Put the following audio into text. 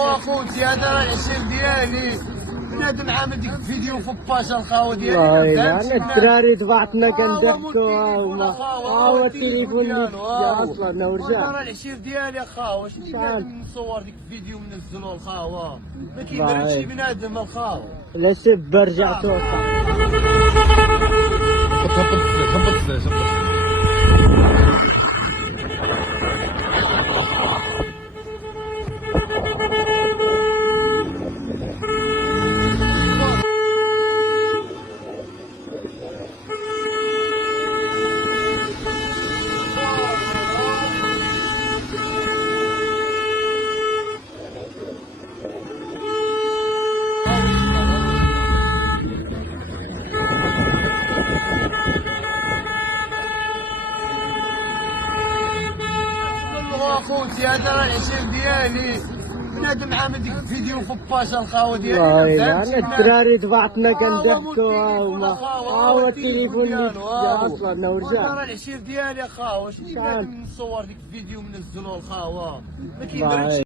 واخوتي هذا راه العشير ديالي بنادم عامل ديك الفيديو في الباشا الخاوه ديالي والله انا الدراري طبعتنا كنضحكوا هو التليفون اللي اصلا ورجع راه العشير ديالي اخاوه واش بنادم مصور ديك الفيديو منزلو الخاوه ما كيبانش شي بنادم الخاوه لا سب رجعتو واخوتي هذا راه العشير ديالي بنادم عامل ديك الفيديو في الباشا الخاوه ديالي والله انا الدراري طبعتنا كنضحكوا هو التليفون اللي اصلا ورجع راه العشير ديالي اخاوه واش بنادم مصور ديك الفيديو منزلو الخاوه ما كيبانش